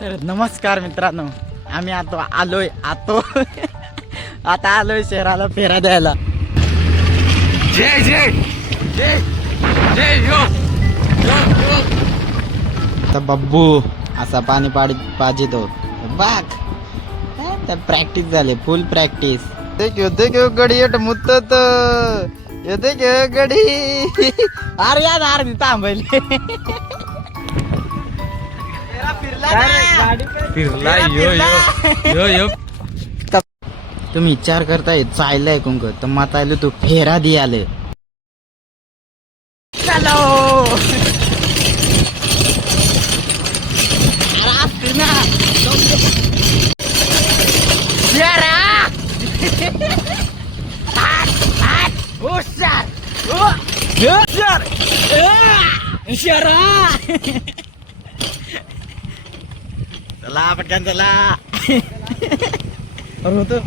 तर नमस्कार मित्रांनो आम्ही आता आलोय आतो. आता आलोय शहराला फेरा द्यायला. जय जय. जय जय यो आता बब्बू असा पाणी पाडी पाजितो. बाग तर प्रॅक्टिस झाली फुल प्रॅक्टिस येते घेऊ गडी येत मुत्तत येते घेऊ गडी. अरे यार अर्धी थांबले. फिरला यो यो यो यो. तुम्ही विचार करताय चाललंय कुंक तर मत आलो तू फेरा दे आले. हुशार. हो. हुशार. चला पटकन चला. अरे होतं.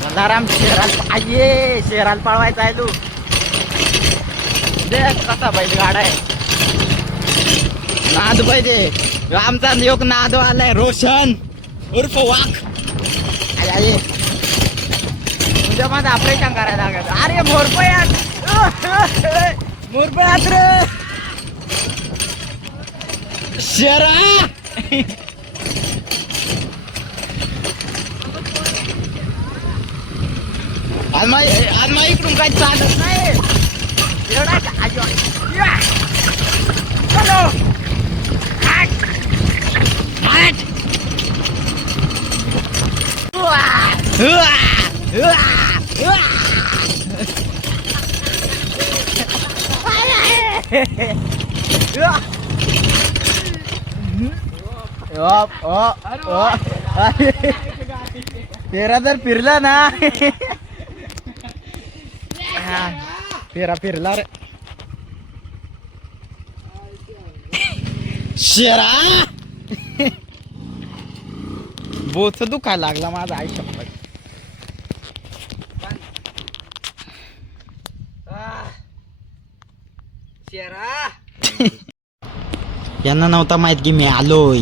सदाराम शेराला पाहिजे शेराला पळवायचा आहे तू. देख कसा बैल गाडा आहे. नाद पाहिजे. आमचा योग नाद आलाय. रोशन उर्फ वाघ. आय आय तुझ्या माझं ऑपरेशन करायला लागत अरे मोरपयात मोरपयात रे शेरा आज मा आज मा इकडून काही चालत नाही एवढा का- आयो. या. चलो हट. हट. उआ. उआ. उआ. ओ, जर फिरला ना. हा, फिरा फिरला रे. शेरा. बोच दुखायला लागला माझा आई शपथ यांना नव्हता माहीत की मी आलोय.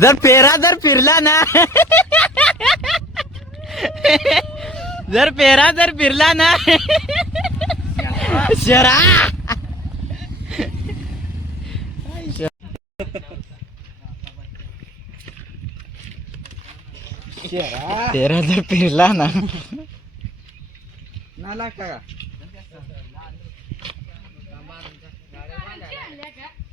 जर पेरा जर फिरला ना. जर पेरा जर फिरला ना. शरा. पेरा जर फिरला ना. नाला का?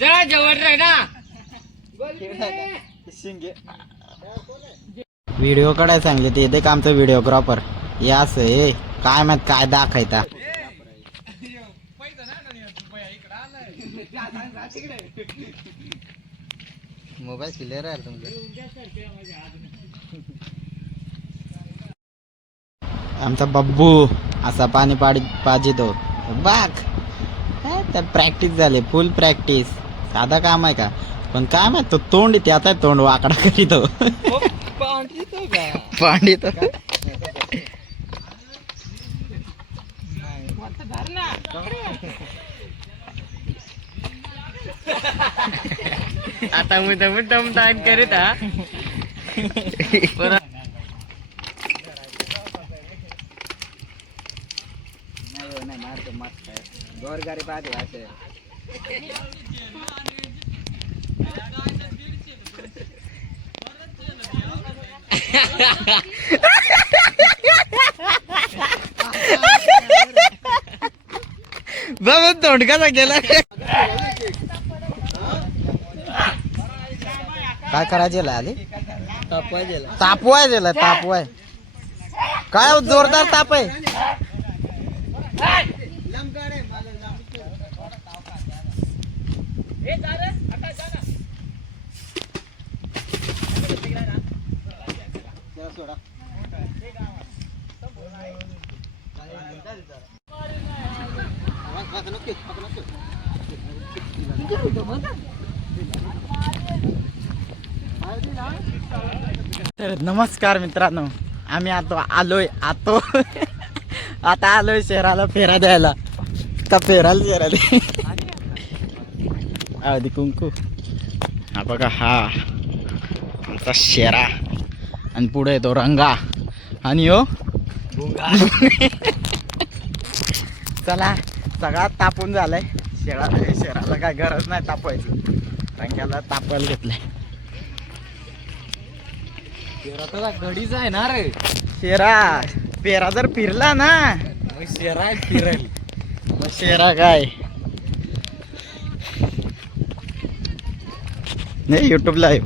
जरा जवळ रे. ना व्हिडिओ काढायला सांगले ते येते का आमचं व्हिडिओग्राफर हे असं हे. काय माहीत काय दाखवायचा मोबाईल क्लिअर आहे तुमचं. आमचा बब्बू असा पाणी पाडी पाजितो. बाग. तर प्रॅक्टिस झाली फुल प्रॅक्टिस साधा काम आहे का? पण काय माहीत तो तोंड येते आता तोंड वाकडा करीतो पांडितो आता मुद्दा मुद्दाम ताण करीत हा. परत पाहते असे बाबा तोंड कसा गेला काय करायचे आले? तापवाय तापवाय. काय हो, जोरदार ताप आहे. तर नमस्कार मित्रांनो आम्ही आता आलोय आतो. आता आलोय शहराला फेरा द्यायला. का फेरायला शहराला. आधी कुंकू हा बघा हा आमचा शेरा आणि पुढे येतो रंगा आणि यो चला सगळा तापून झालाय शेळा शेराला काय गरज नाही तापवायची रंग्याला तापवायला घेतलंय आता गडीच आहे ना रे शेरा पेरा जर फिरला ना शेरा फिरेल मग शेरा काय नाही युट्यूबला आहे.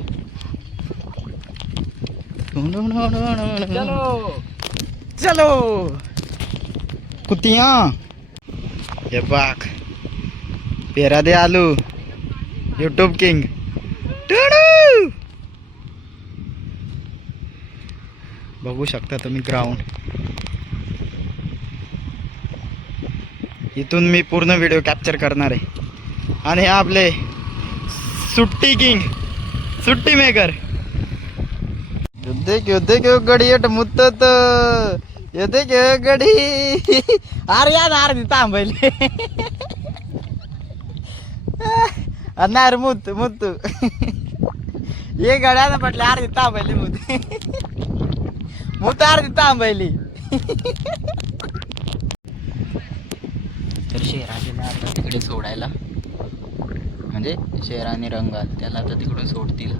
चलो. चलो. कुतिया. हे बाग पेरा दे आलू. YouTube king! बघू शकता तुम्ही ग्राउंड इथून मी पूर्ण व्हिडिओ कॅप्चर करणार आहे. आणि आपले सुट्टी किंग सुट्टी मेकर. युद्धे घेऊ गडी येट मुत्तत येते घेऊ गडी. अरे यार अर्धी थांबले अरे मुत मुत्तू ये गड्यानं म्हटलं अर्धी थांबली मुत मुत अर्धी थांबली तर शेराजीला आता तिकडे सोडायला. म्हणजे शेर आणि रंगात त्याला आता तिकडून सोडतील.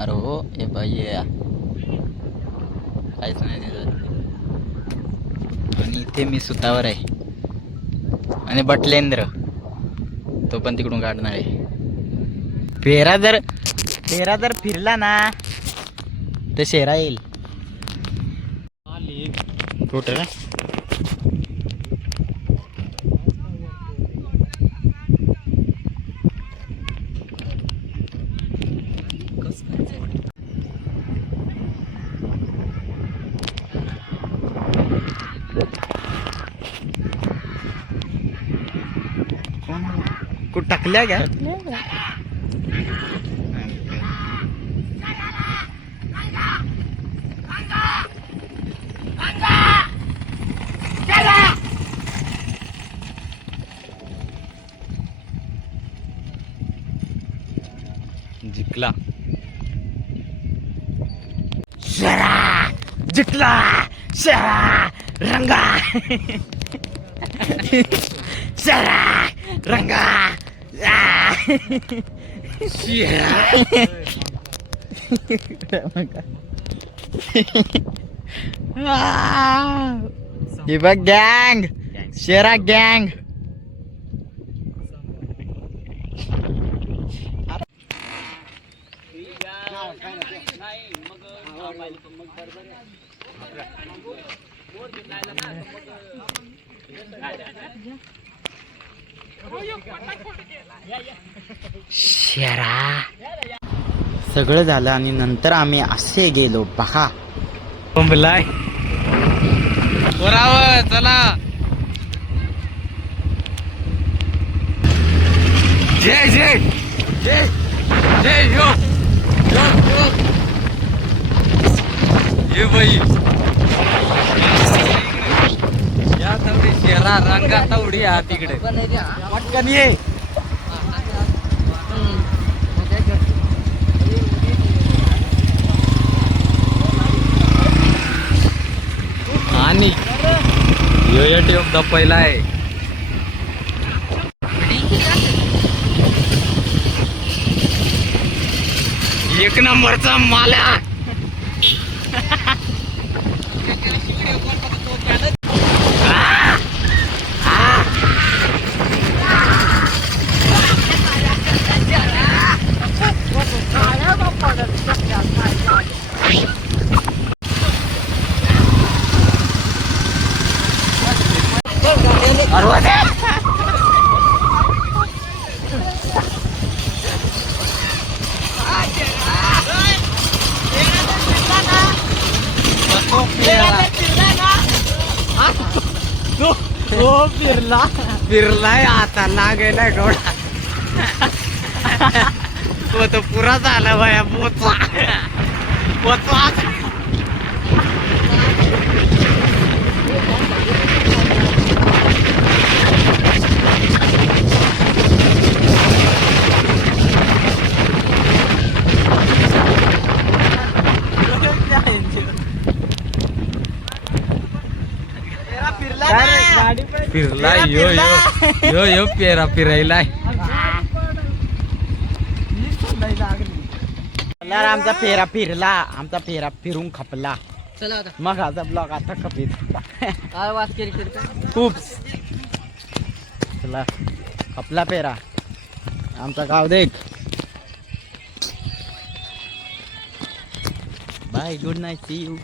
अरे हो ए बाई ये. काहीच नाही दिसत आणि इथे मी सुतावर आहे. आणि बटलेंद्र तो पण तिकडून काढणार आहे. फेरा जर फेरा जर फिरला ना तर शेरा येईल. कुठं रे कोण आला? कुठं टाकल्या का? जिंकला. शरा! जिंकला! शरा! रंगा! शरा! रंगा! आ! आ! हे बघ गँग शेरा. सगळं झालं आणि नंतर आम्ही असे गेलो पहा. बोंबलाय. बराबर चला. जय जय जय जय यो. यो यो. ये बाई. या तेवढी शेरा रंगा तेवढी हा तिकडे. पटकन ये. आणि यो या टेप दपायला आहे. एक नंबरचा माला हो फिरला फिरलाय आता लागेला घोडा तो तो पुरा झाला बाया पोचवा पोचवा फिरला यो यो यो यो पेरा फिरायलाय आमचा फेरा फिरला आमचा फेरा फिरून खपला. मग आता ब्लॉग आता खपीत. खूप चला खपला पेरा. आमचा गाव देख. Bye good night see you